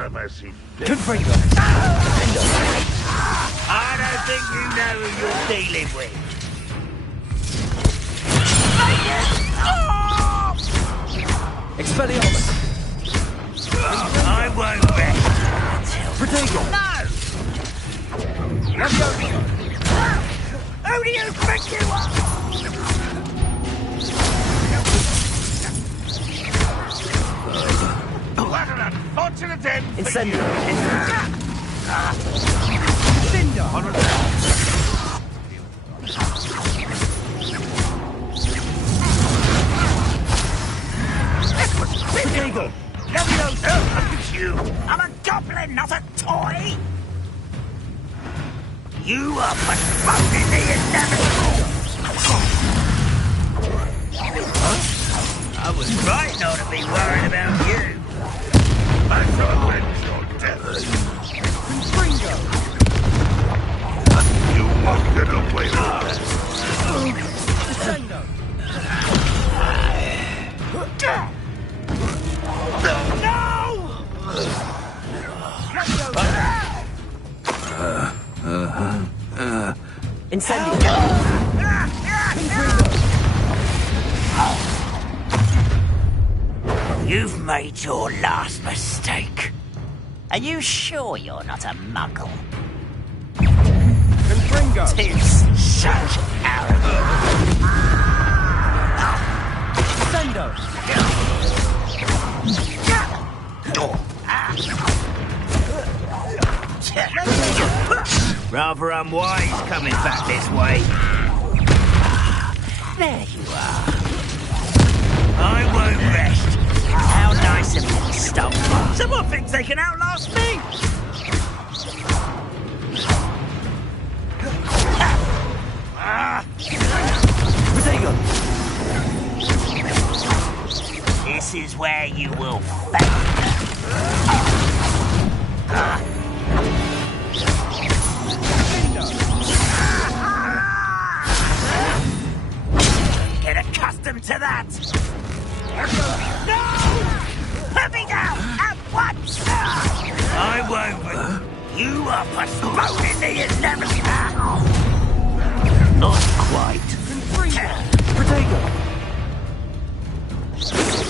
Confringo! I don't think you know who you're dealing with. Expelliarmus! I won't rest until... Protego! No! Who do you think you are? What an unfortunate end for Incendio! you. Cinder! Protego! Leviosa, look at you. I'm a goblin, not a toy. You are postponing the inevitable. I was right not to be worried about you. I shall avenge your death. Confringo! You won't get away with that. Descendo! Incendio! You've made your last mistake. Are you sure you're not a muggle? Confringo! Tis such arrogance. Descendo! Rather unwise coming back this way. There you are. I won't rest. How nice of you to stop. Someone thinks they can outlast me. Protego! This is where you will fail. Get accustomed to that. No! Put me down at once! I won't. You are postponing the inevitable. Not quite. Protego!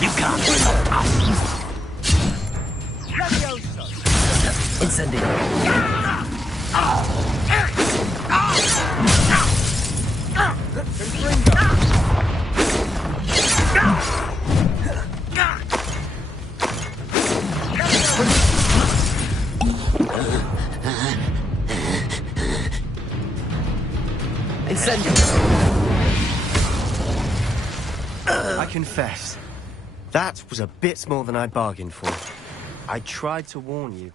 You can't stop us. Incendio! Incendio! I confess, that was a bit more than I'd bargained for. I tried to warn you.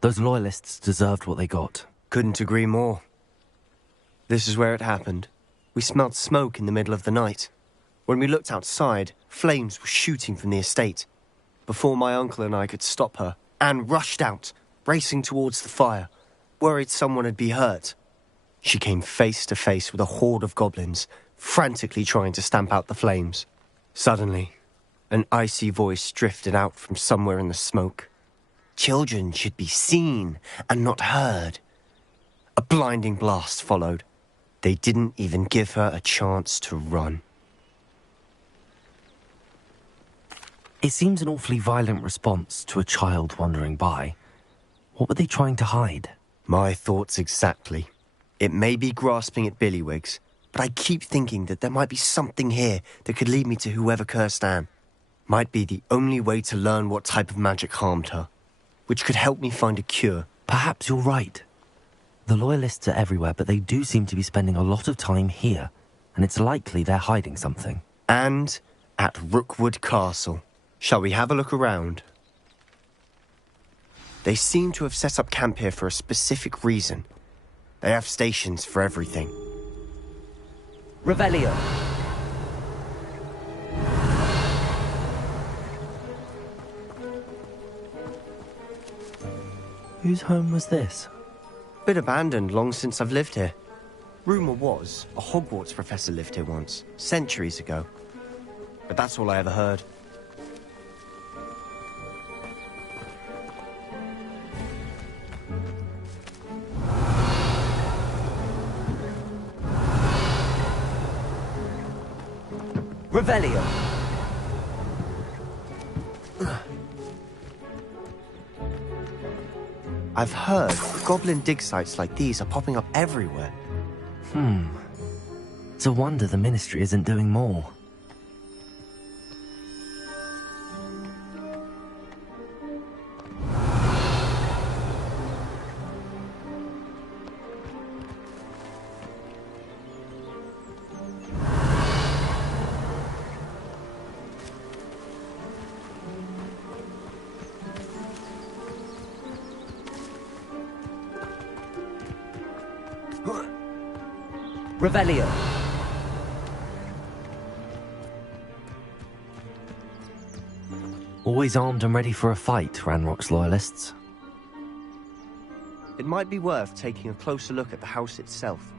Those loyalists deserved what they got. Couldn't agree more. This is where it happened. We smelled smoke in the middle of the night. When we looked outside, flames were shooting from the estate. Before my uncle and I could stop her, Anne rushed out, racing towards the fire, worried someone had been hurt. She came face to face with a horde of goblins, frantically trying to stamp out the flames. Suddenly, an icy voice drifted out from somewhere in the smoke. Children should be seen and not heard. A blinding blast followed. They didn't even give her a chance to run. It seems an awfully violent response to a child wandering by. What were they trying to hide? My thoughts exactly. It may be grasping at Billywigs, but I keep thinking that there might be something here that could lead me to whoever cursed Anne. Might be the only way to learn what type of magic harmed her, which could help me find a cure. Perhaps you're right. The loyalists are everywhere, but they do seem to be spending a lot of time here, and it's likely they're hiding something. And at Rookwood Castle. Shall we have a look around? They seem to have set up camp here for a specific reason. They have stations for everything. Revelio. Whose home was this? Bit abandoned long since I've lived here. Rumour was a Hogwarts professor lived here once, centuries ago. But that's all I ever heard. Revelio. I've heard goblin dig sites like these are popping up everywhere. It's a wonder the Ministry isn't doing more. Revelio. Always armed and ready for a fight, Ranrock's loyalists. It might be worth taking a closer look at the house itself.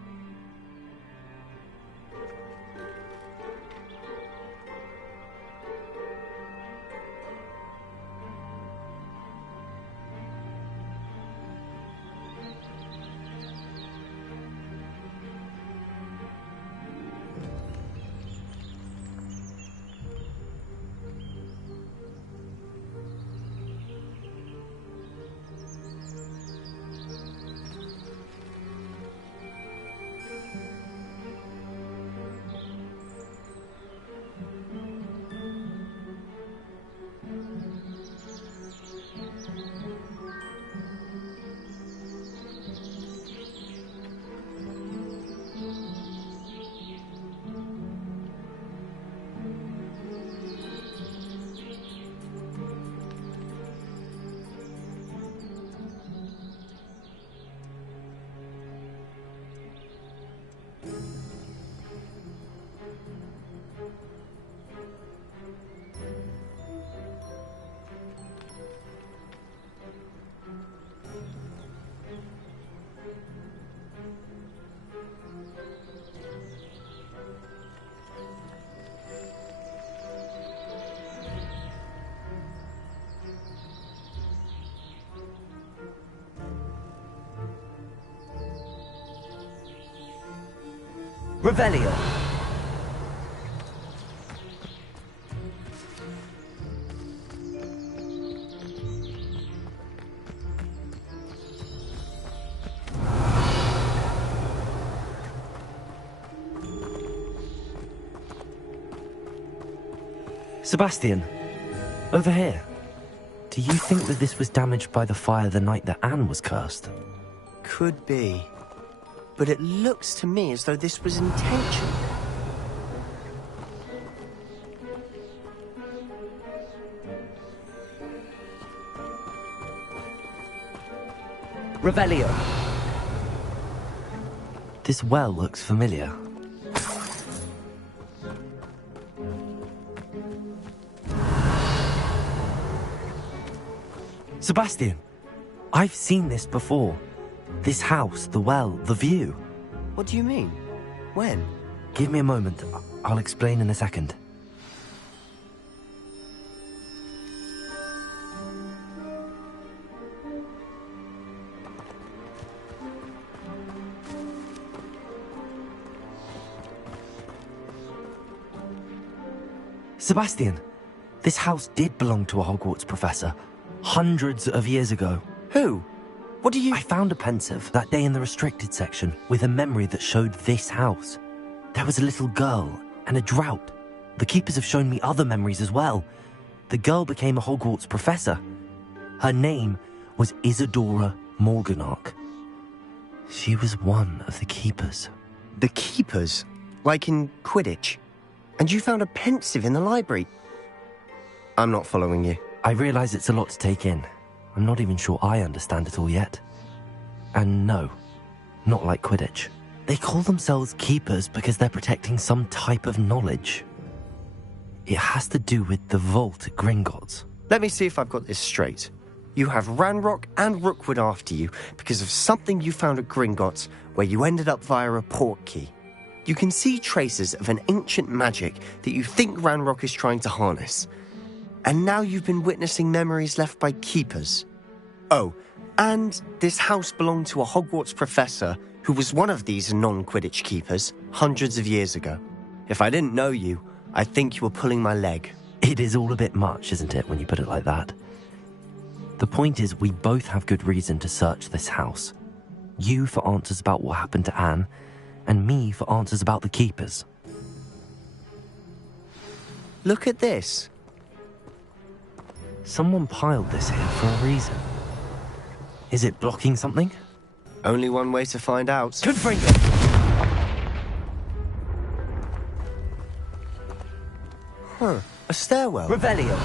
Revelio. Sebastian, over here. Do you think that this was damaged by the fire the night that Anne was cursed? Could be. But it looks to me as though this was intentional. Revelio. This well looks familiar. Sebastian, I've seen this before. This house, the well, the view. What do you mean? When? Give me a moment. I'll explain in a second. Sebastian, this house did belong to a Hogwarts professor, hundreds of years ago. Who? What do you... I found a pensive that day in the restricted section with a memory that showed this house. There was a little girl and a drought. The keepers have shown me other memories as well. The girl became a Hogwarts professor. Her name was Isadora Morganach. She was one of the keepers. The keepers? Like in Quidditch? And you found a pensive in the library? I'm not following you. I realize it's a lot to take in. I'm not even sure I understand it all yet. And no, not like Quidditch. They call themselves keepers because they're protecting some type of knowledge. It has to do with the vault at Gringotts. Let me see if I've got this straight. You have Ranrock and Rookwood after you because of something you found at Gringotts, where you ended up via a port key. You can see traces of an ancient magic that you think Ranrock is trying to harness. And now you've been witnessing memories left by keepers. Oh, and this house belonged to a Hogwarts professor who was one of these non-Quidditch keepers hundreds of years ago. If I didn't know you, I'd think you were pulling my leg. It is all a bit much, isn't it, when you put it like that? The point is, we both have good reason to search this house. You for answers about what happened to Anne, and me for answers about the keepers. Look at this. Someone piled this here for a reason. Is it blocking something? Only one way to find out. Confringo! Huh, a stairwell. Revelio.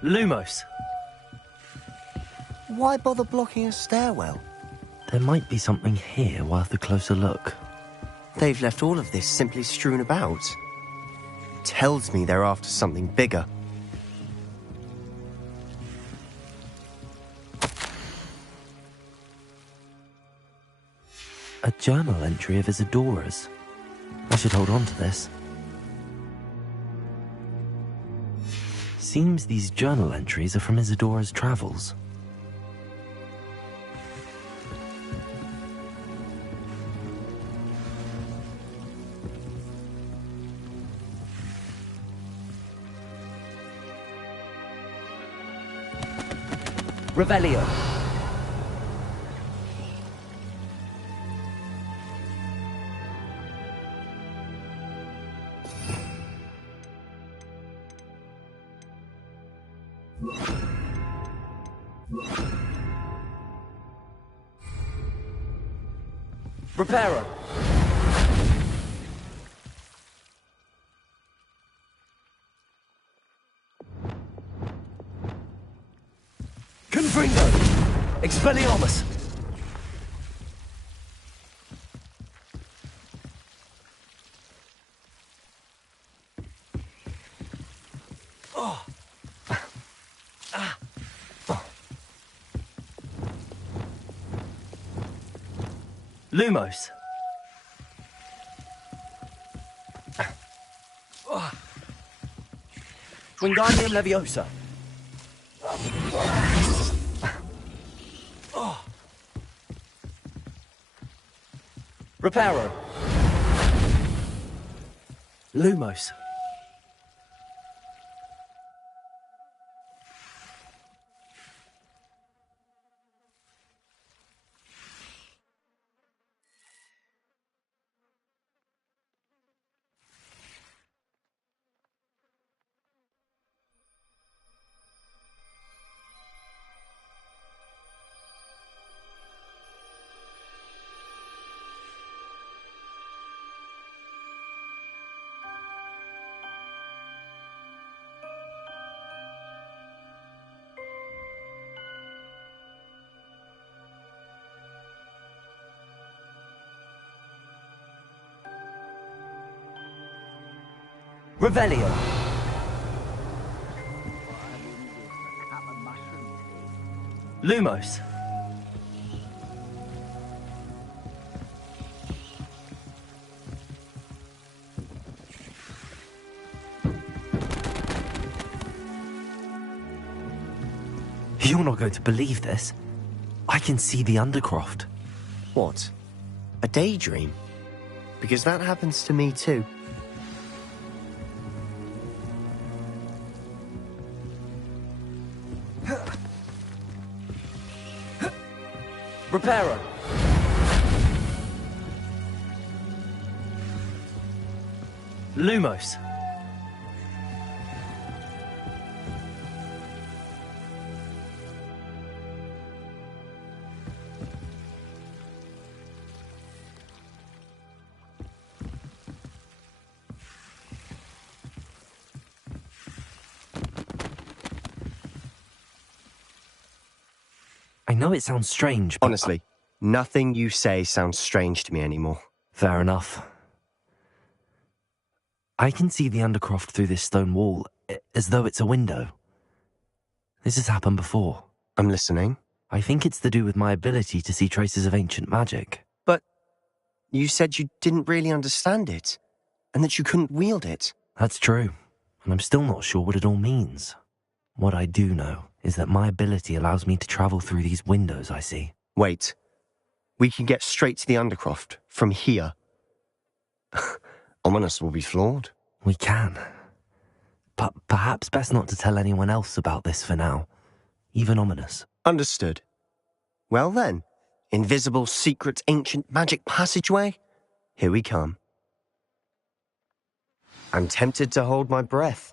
Lumos. Why bother blocking a stairwell? There might be something here worth a closer look. They've left all of this simply strewn about. Tells me they're after something bigger. A journal entry of Isadora's. I should hold on to this. Seems these journal entries are from Isadora's travels. Revelio. Reparo. Confringo. Expelliarmus. Lumos. Wingardium Leviosa. Reparo. Lumos. Revelio. Lumos. You're not going to believe this. I can see the Undercroft. What? A daydream? Because that happens to me too. Reparo. Lumos. know it sounds strange, but... Honestly, nothing you say sounds strange to me anymore. Fair enough. I can see the Undercroft through this stone wall, as though it's a window. This has happened before. I'm listening. I think it's to do with my ability to see traces of ancient magic. But you said you didn't really understand it, and that you couldn't wield it. That's true, and I'm still not sure what it all means. What I do know is that my ability allows me to travel through these windows I see. Wait. We can get straight to the Undercroft from here. Ominous will be floored. We can. But perhaps best not to tell anyone else about this for now. Even Ominous. Understood. Well then, invisible, secret, ancient magic passageway? Here we come. I'm tempted to hold my breath.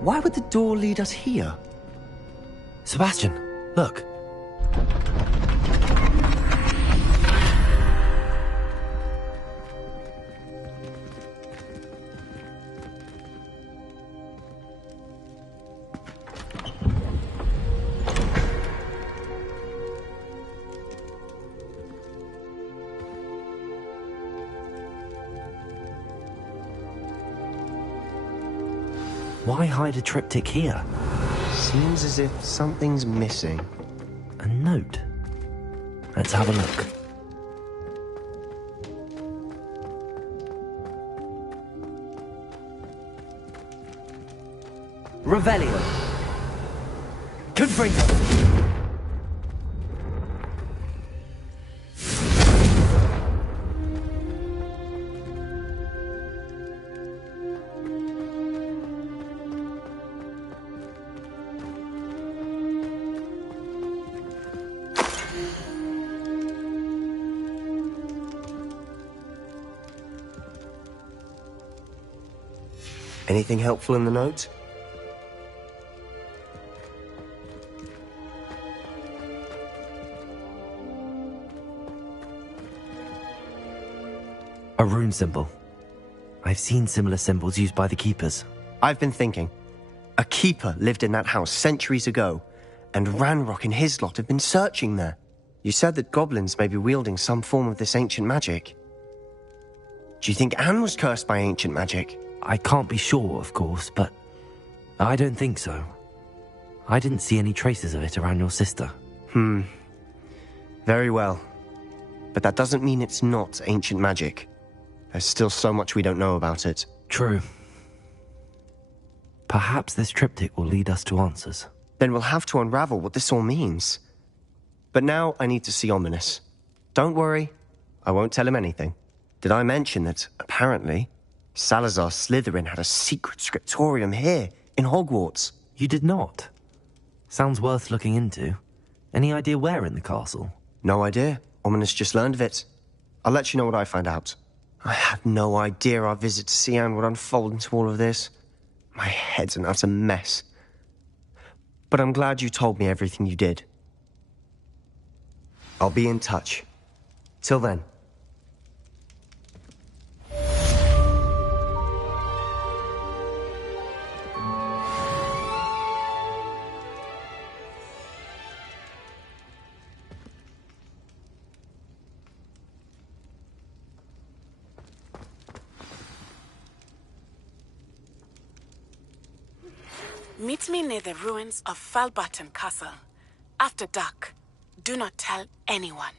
Why would the door lead us here? Sebastian, look. Why hide a triptych here? Seems as if something's missing. A note. Let's have a look. Revelio. Confringo. Anything helpful in the note? A rune symbol. I've seen similar symbols used by the keepers. I've been thinking. A keeper lived in that house centuries ago, and Ranrock and his lot have been searching there. You said that goblins may be wielding some form of this ancient magic. Do you think Anne was cursed by ancient magic? I can't be sure, of course, but I don't think so. I didn't see any traces of it around your sister. Very well. But that doesn't mean it's not ancient magic. There's still so much we don't know about it. True. Perhaps this triptych will lead us to answers. Then we'll have to unravel what this all means. But now I need to see Ominous. Don't worry, I won't tell him anything. Did I mention that, apparently, Salazar Slytherin had a secret scriptorium here, in Hogwarts? You did not? Sounds worth looking into. Any idea where in the castle? No idea. Ominous just learned of it. I'll let you know what I find out. I had no idea our visit to Cian would unfold into all of this. My head's an utter mess. But I'm glad you told me everything you did. I'll be in touch. Till then. Meet me near the ruins of Falbarton Castle. After dark. Do not tell anyone.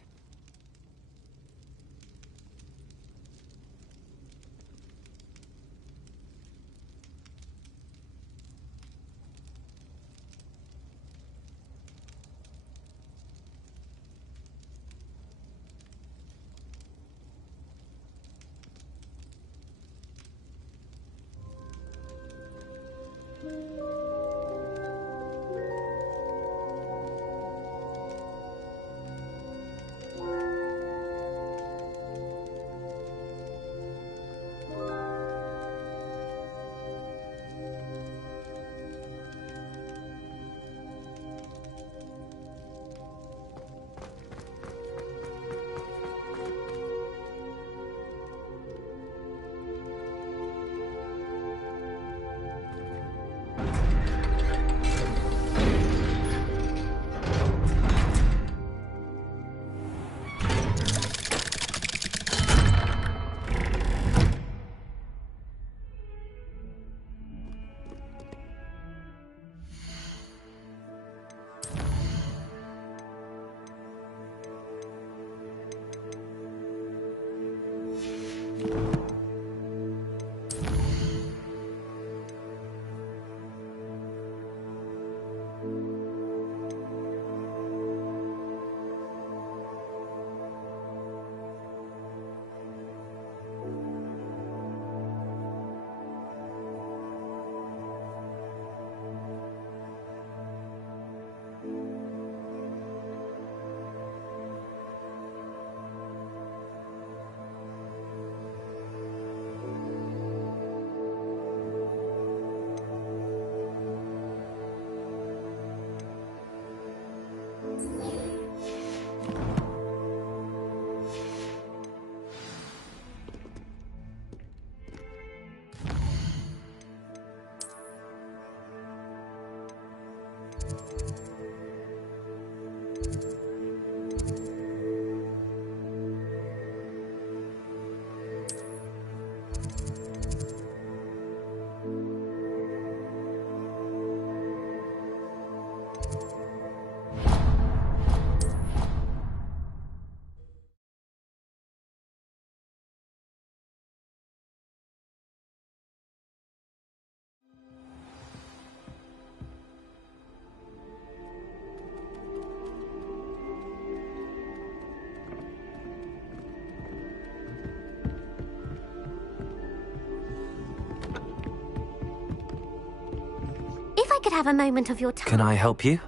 If I could have a moment of your time... Can I help you?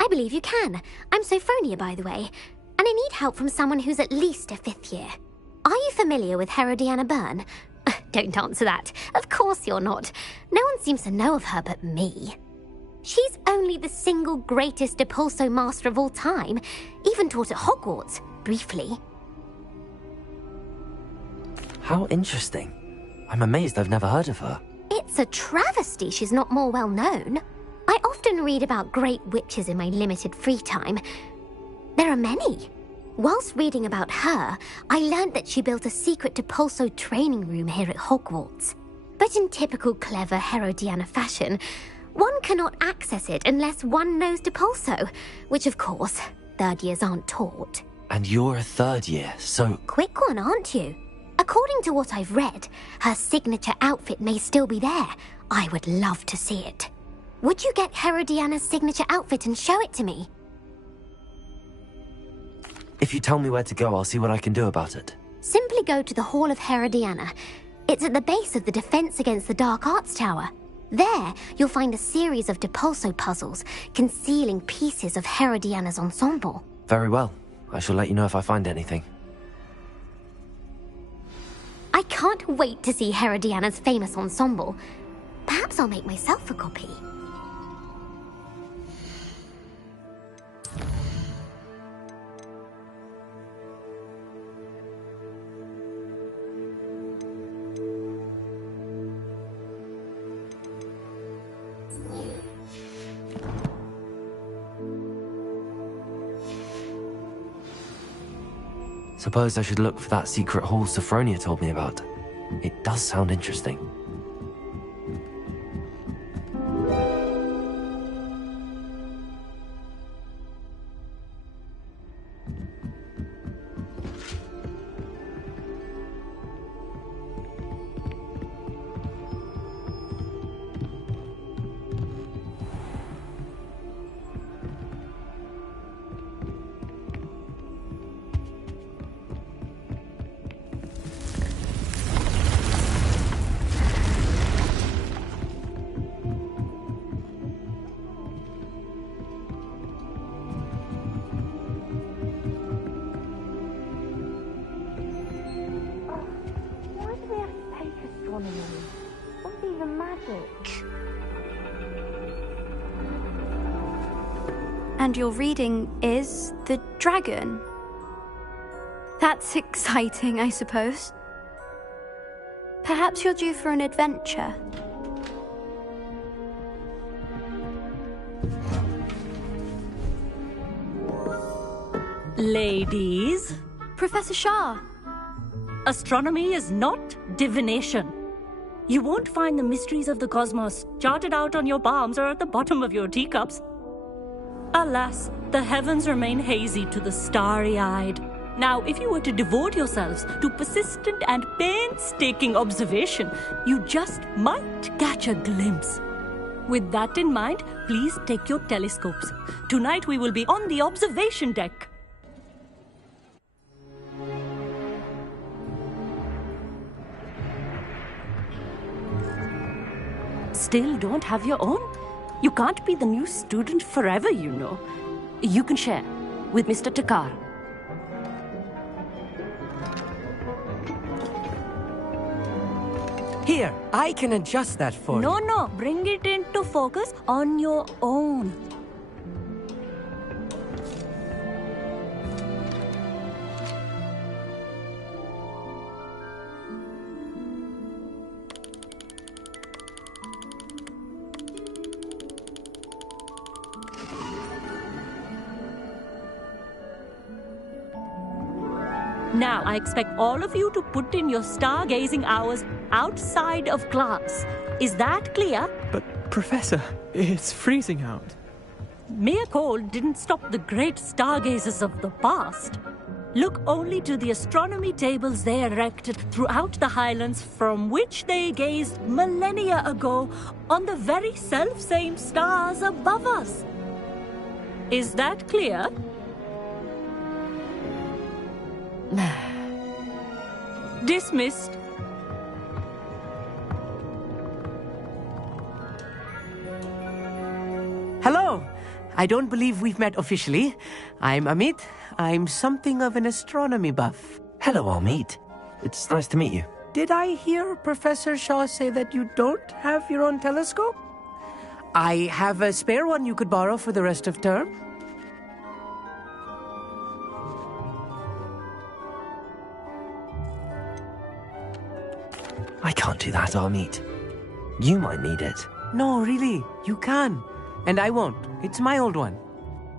I believe you can. I'm Sophronia, by the way, and I need help from someone who's at least a 5th year. Are you familiar with Herodiana Byrne? Don't answer that. Of course you're not. No one seems to know of her but me. She's only the single greatest Depulso master of all time, even taught at Hogwarts, briefly. How interesting. I'm amazed I've never heard of her. It's a travesty she's not more well known. I often read about great witches in my limited free time. There are many. Whilst reading about her, I learned that she built a secret Depulso training room here at Hogwarts. But in typical clever Herodiana fashion, one cannot access it unless one knows Depulso, which of course, 3rd years aren't taught. And you're a 3rd year, so... Quick one, aren't you? According to what I've read, her signature outfit may still be there. I would love to see it. Would you get Herodiana's signature outfit and show it to me? If you tell me where to go, I'll see what I can do about it. Simply go to the Hall of Herodiana. It's at the base of the Defense Against the Dark Arts Tower. There, you'll find a series of Depulso puzzles concealing pieces of Herodiana's ensemble. Very well. I shall let you know if I find anything. I can't wait to see Herodiana's famous ensemble. Perhaps I'll make myself a copy. Suppose I should look for that secret hall Sophronia told me about. It does sound interesting. What's even magic? And your reading is the dragon. That's exciting, I suppose. Perhaps you're due for an adventure. Ladies, Professor Shah. astronomy is not divination. You won't find the mysteries of the cosmos charted out on your palms or at the bottom of your teacups. Alas, the heavens remain hazy to the starry-eyed. Now, if you were to devote yourselves to persistent and painstaking observation, you just might catch a glimpse. With that in mind, please take your telescopes. Tonight we will be on the observation deck. Still don't have your own? You can't be the new student forever, you know. You can share with Mr. Takar. Here, I can adjust that for you. No, bring it into focus on your own. Now, I expect all of you to put in your stargazing hours outside of class. Is that clear? But, Professor, it's freezing out. Mere cold didn't stop the great stargazers of the past. Look only to the astronomy tables they erected throughout the Highlands from which they gazed millennia ago on the very self-same stars above us. Is that clear? Dismissed. Hello. I don't believe we've met officially. I'm Amit. I'm something of an astronomy buff. Hello, Amit. It's nice to meet you. Did I hear Professor Shaw say that you don't have your own telescope? I have a spare one you could borrow for the rest of term. I can't do that, Amit. You might need it. No, really, you can. And I won't. It's my old one.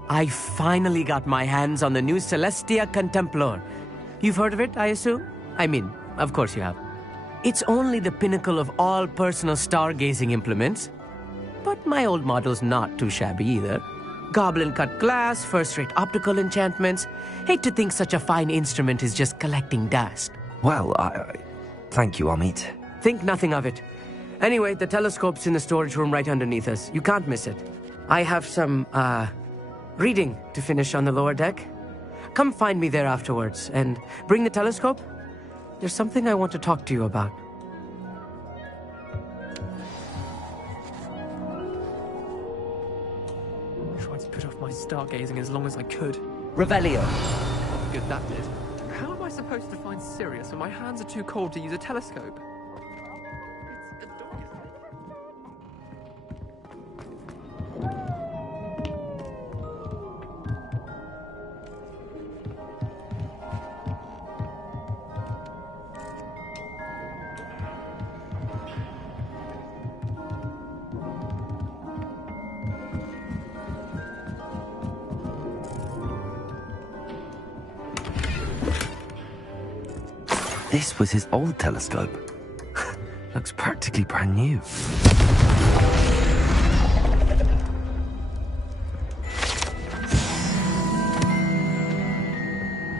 I finally got my hands on the new Celestia Contemplor. You've heard of it, I assume? I mean, of course you have. It's only the pinnacle of all personal stargazing implements. But my old model's not too shabby either. Goblin-cut glass, first-rate optical enchantments. Hate to think such a fine instrument is just collecting dust. Well, thank you, Amit. Think nothing of it. Anyway, the telescope's in the storage room right underneath us. You can't miss it. I have some, reading to finish on the lower deck. Come find me there afterwards, and bring the telescope. There's something I want to talk to you about. I tried to put off my stargazing as long as I could. Revelio. Good that did. How am I supposed to find Sirius when my hands are too cold to use a telescope? This was his old telescope. Looks practically brand new.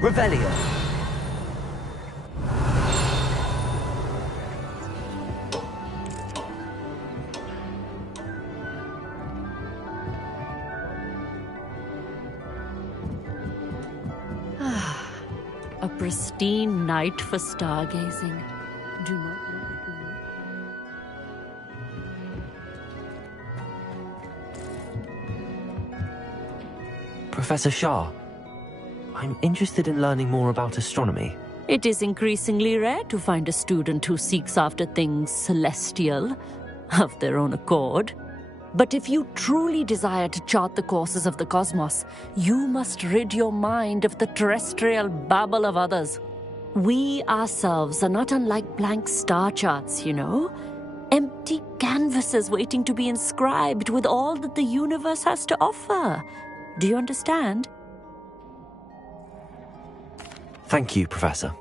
Revelio. A pristine night for stargazing. Do not look at me. Professor Shah, I'm interested in learning more about astronomy. It is increasingly rare to find a student who seeks after things celestial, of their own accord. But if you truly desire to chart the courses of the cosmos, you must rid your mind of the terrestrial babble of others. We ourselves are not unlike blank star charts, you know. Empty canvases waiting to be inscribed with all that the universe has to offer. Do you understand? Thank you, Professor.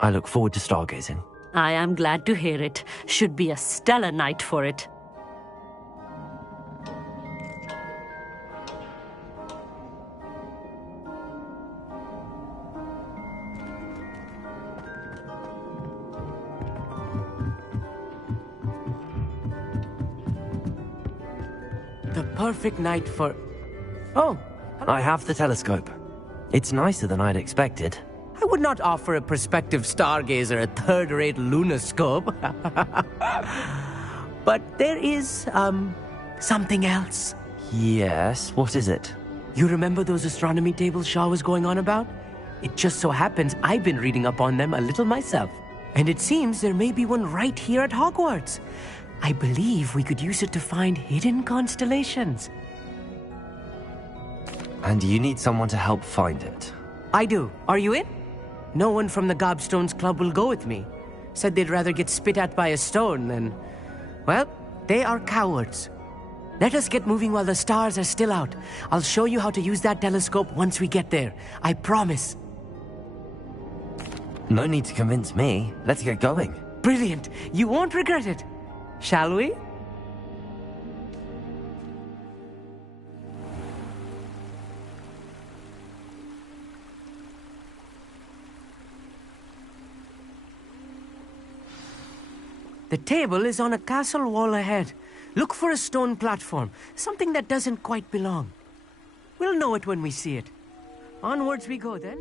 I look forward to stargazing. I am glad to hear it. Should be a stellar night for it. The perfect night for... Oh, I have the telescope. It's nicer than I'd expected. I would not offer a prospective stargazer a third-rate lunoscope. But there is, something else. Yes, what is it? You remember those astronomy tables Shaw was going on about? It just so happens I've been reading up on them a little myself. And it seems there may be one right here at Hogwarts. I believe we could use it to find hidden constellations. And you need someone to help find it. I do. Are you in? No one from the Gobstones Club will go with me. Said they'd rather get spit at by a stone than... Well, they are cowards. Let us get moving while the stars are still out. I'll show you how to use that telescope once we get there. I promise. No need to convince me. Let's get going. Brilliant. You won't regret it. Shall we? The table is on a castle wall ahead. Look for a stone platform, something that doesn't quite belong. We'll know it when we see it. Onwards we go then.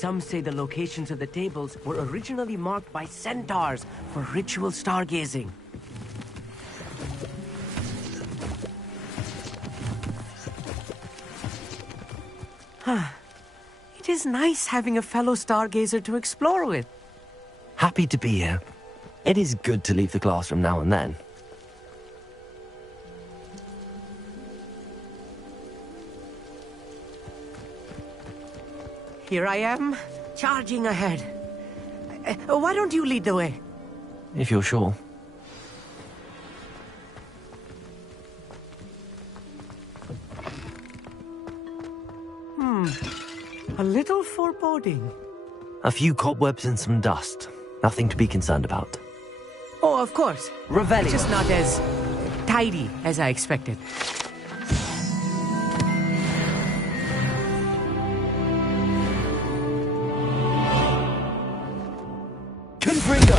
Some say the locations of the tables were originally marked by centaurs for ritual stargazing. It is nice having a fellow stargazer to explore with. Happy to be here. It is good to leave the classroom now and then. here I am, charging ahead. Why don't you lead the way? If you're sure. A little foreboding. A few cobwebs and some dust. Nothing to be concerned about. Oh, of course. Revelio. It's just not as tidy as I expected. Confringo.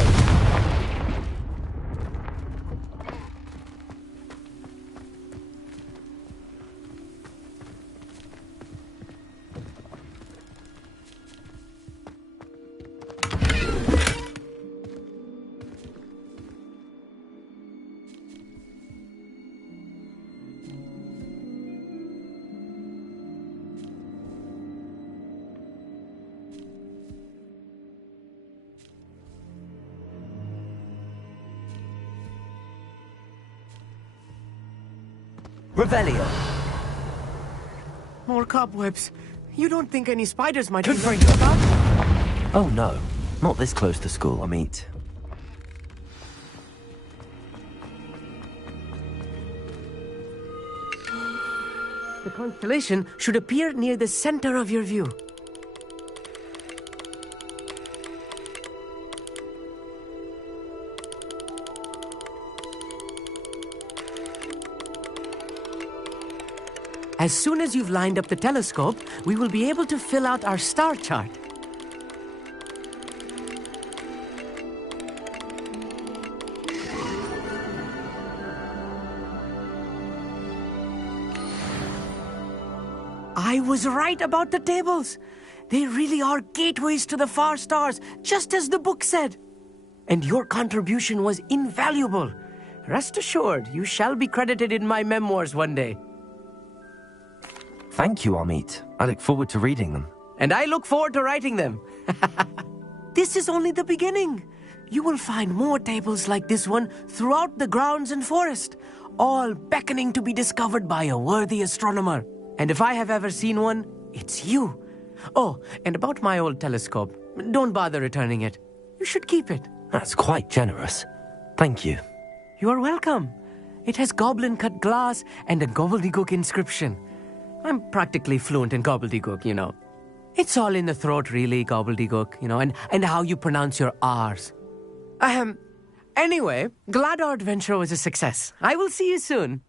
Revelio. More cobwebs. You don't think any spiders might be Confringo. lurking about? Oh no, not this close to school, Amit. The constellation should appear near the center of your view. As soon as you've lined up the telescope, we will be able to fill out our star chart. I was right about the tables. They really are gateways to the far stars, just as the book said. And your contribution was invaluable. Rest assured, you shall be credited in my memoirs one day. Thank you, Amit. I look forward to reading them. And I look forward to writing them. This is only the beginning. You will find more tables like this one throughout the grounds and forest, all beckoning to be discovered by a worthy astronomer. And if I have ever seen one, it's you. Oh, and about my old telescope, don't bother returning it. You should keep it. That's quite generous. Thank you. You are welcome. It has goblin-cut glass and a gobbledygook inscription. I'm practically fluent in gobbledygook, you know. It's all in the throat, really, gobbledygook, you know, and how you pronounce your R's. Anyway, glad our adventure was a success. I will see you soon.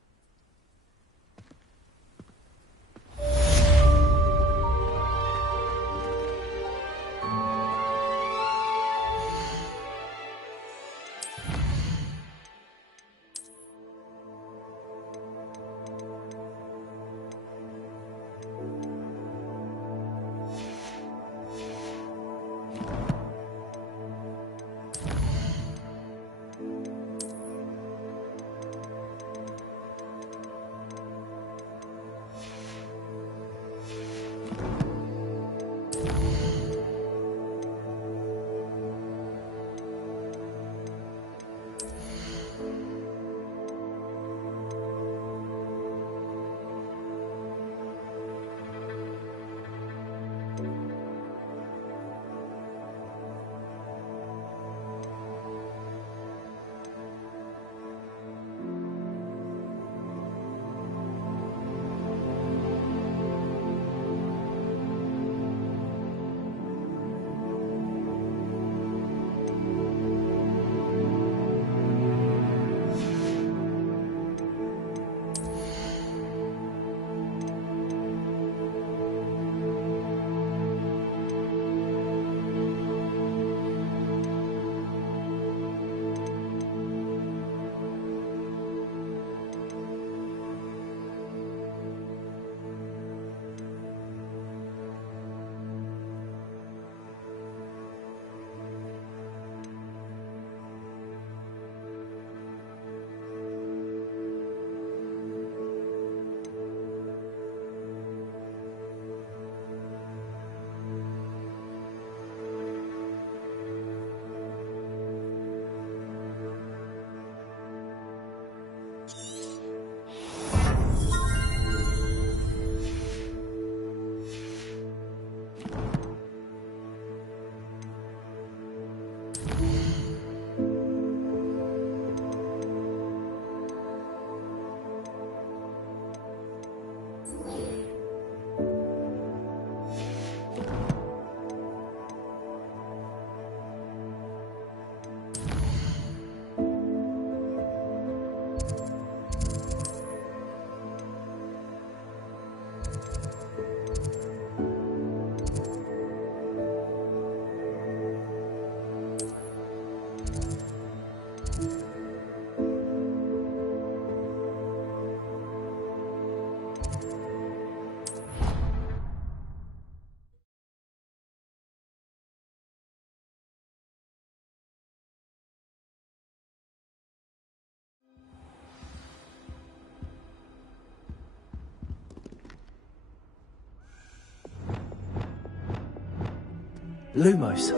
Lumos.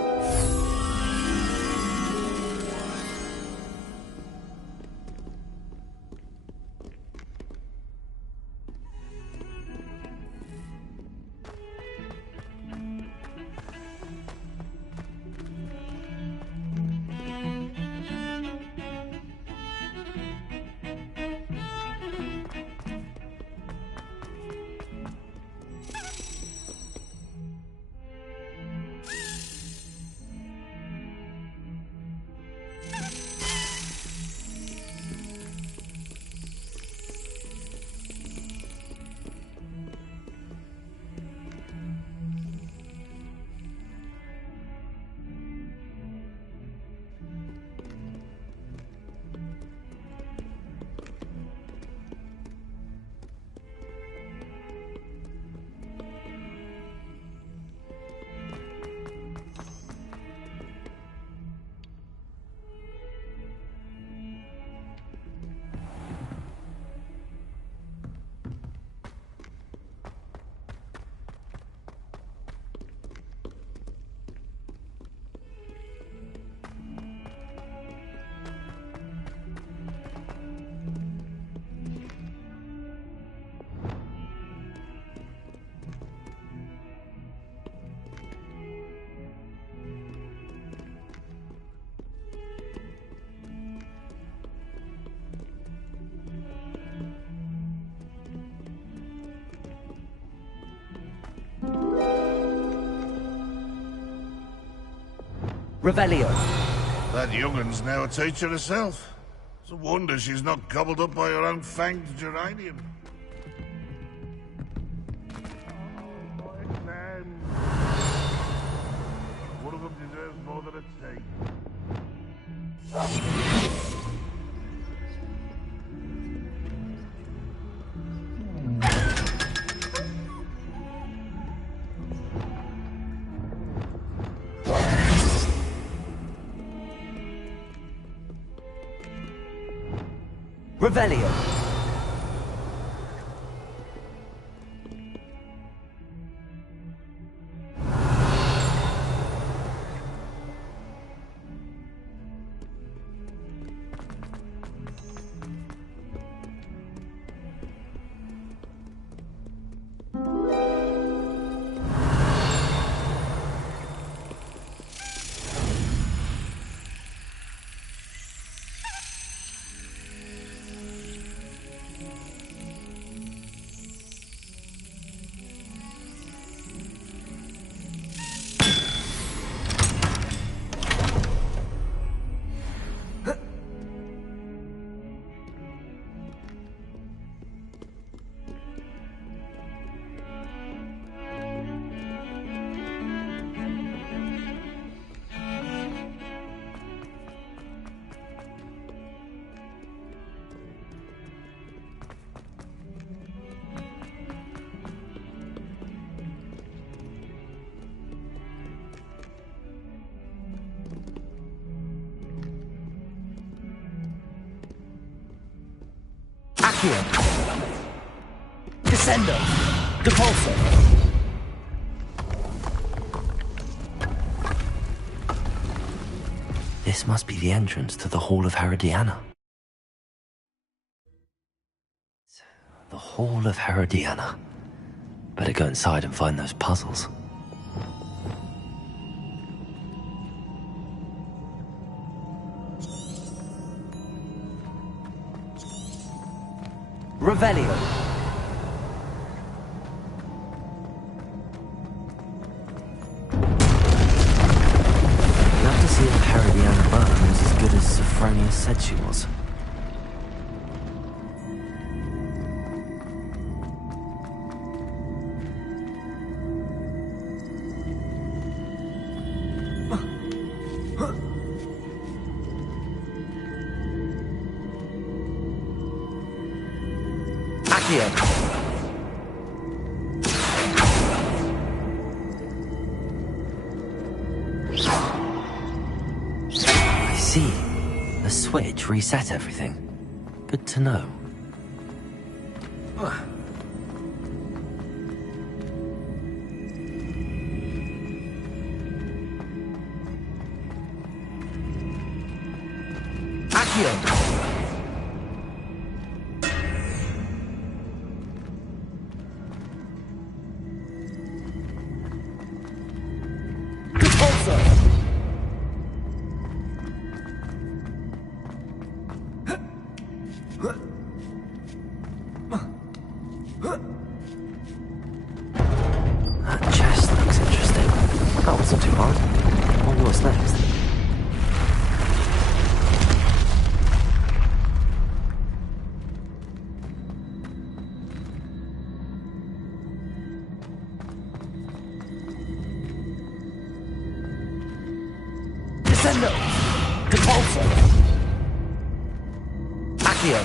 Revelio. That young'un's now a teacher herself. It's a wonder she's not gobbled up by her own fanged geranium. Oh, my man. One of them deserves more than a tea. Revelio. Descendo. Depulso. This must be the entrance to the Hall of Herodiana. The Hall of Herodiana. Better go inside and find those puzzles. Revelio. Love to see if Herodiana Byrne was as good as Sophronia said she was. I see. The switch reset everything. Good to know. Accio. That chest looks interesting. That wasn't too hard. What was next? Descendo. Depulso. Accio.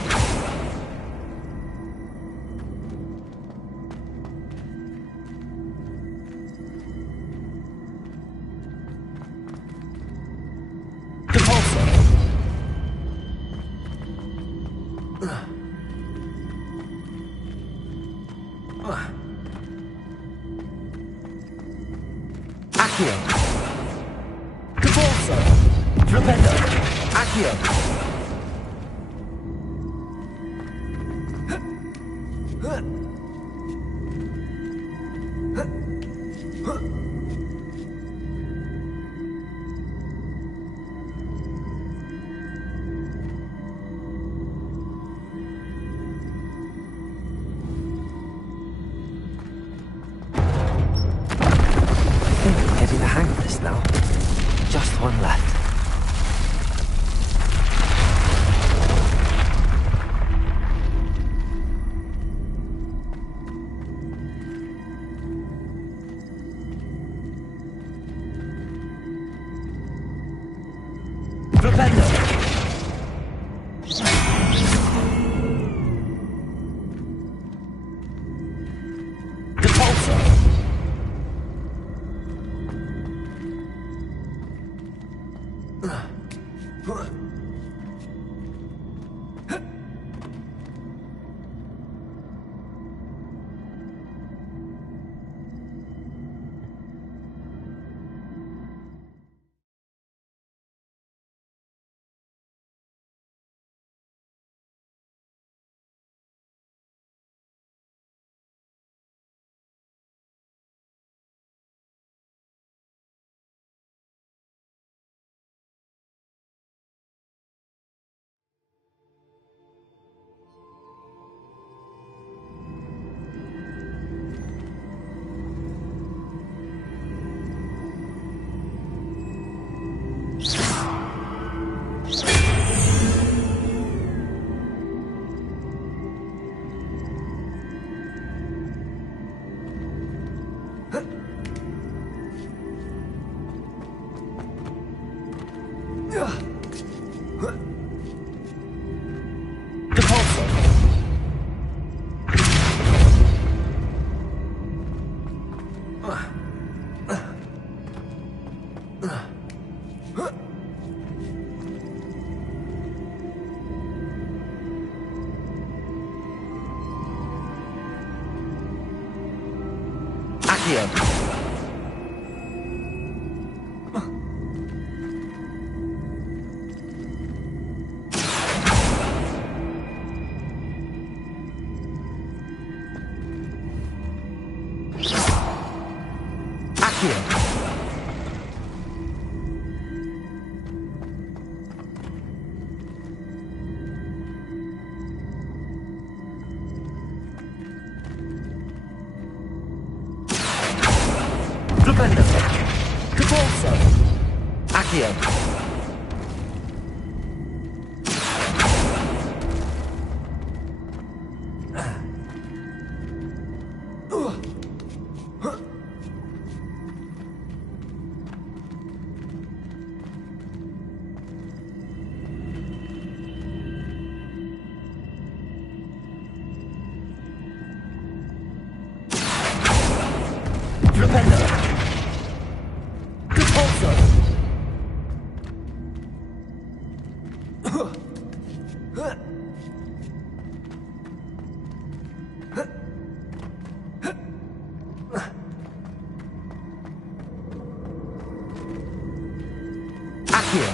Accio. Depulso. Flipendo. Accio. Getting the hang of this now. Just one left. Flipendo. Depulso. Depulso. Accio. Accio. Flipendo. Depulso. Accio. Flipendo. Depulso. Accio.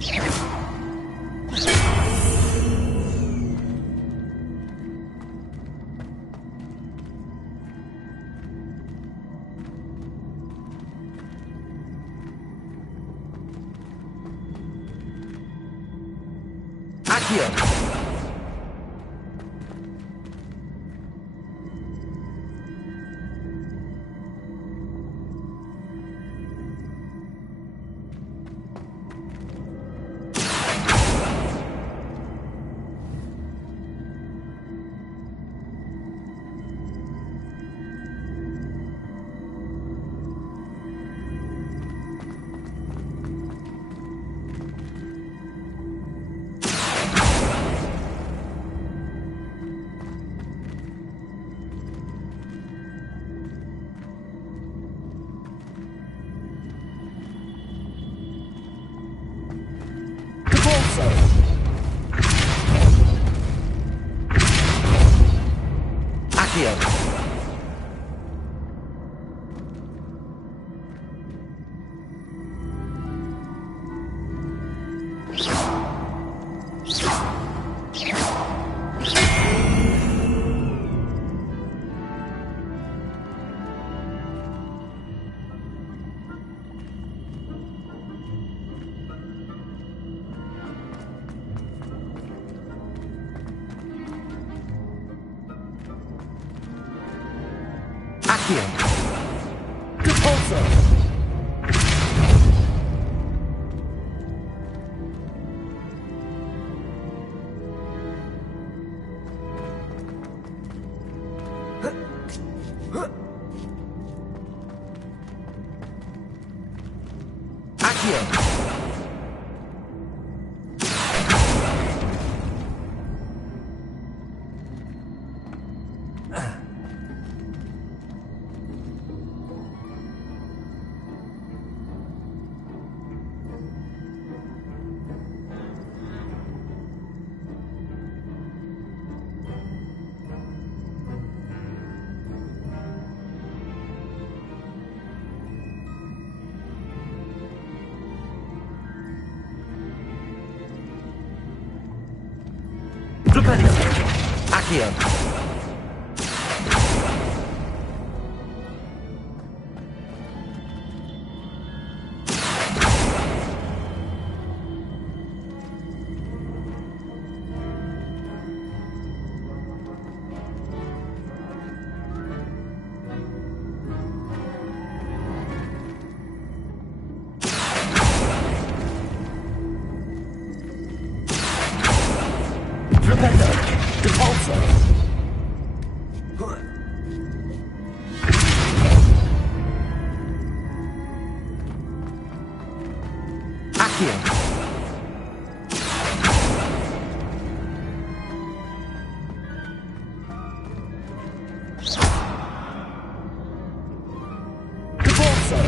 Accio. Accio. Accio. Repulsor. Accio. Flipendo. Accio. Flipendo. Repulsor. Accio. Repulsor.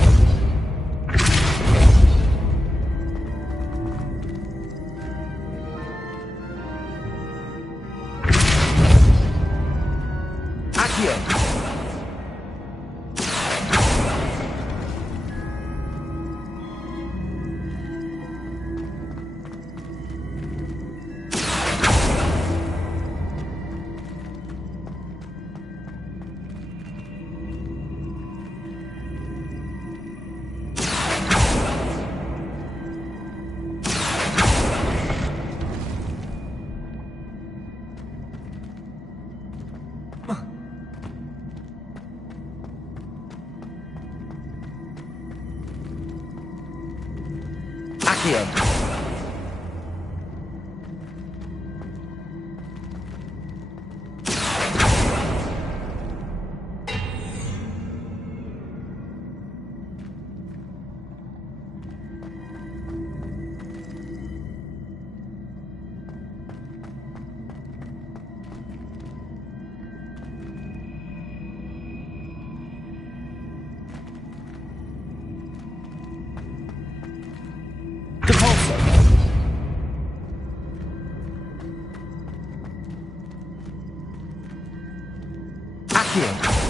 Accio. Accio. Repulsor. Accio.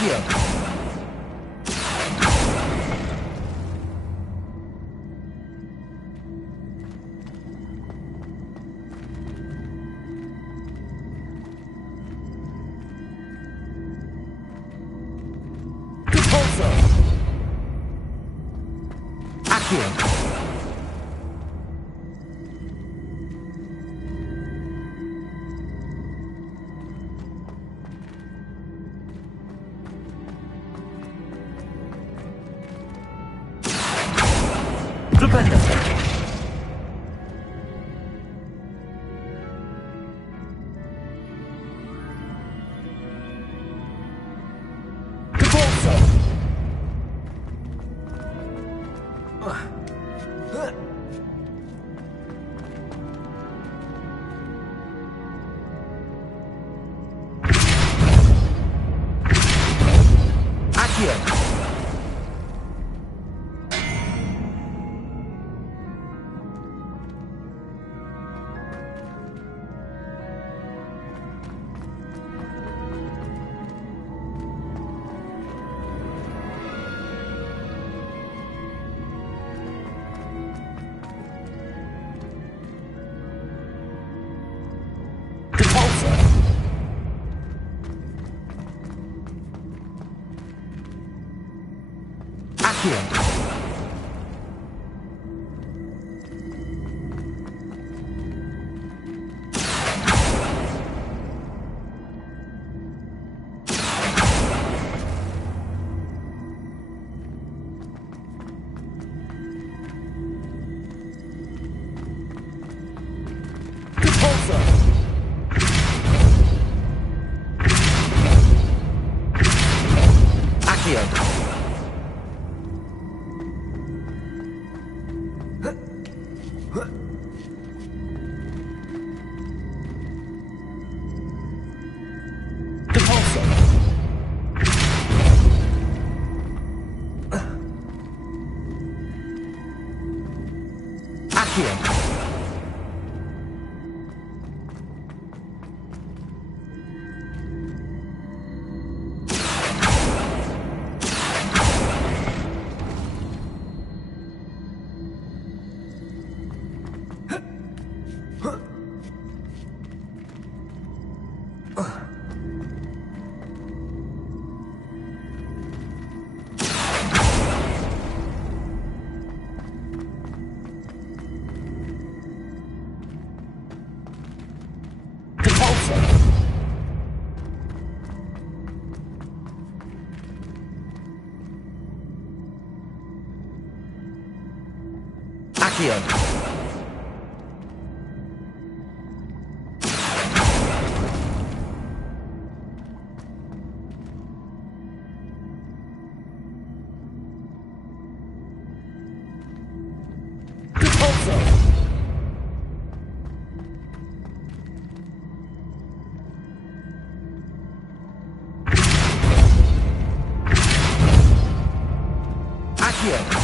Accio. Accio.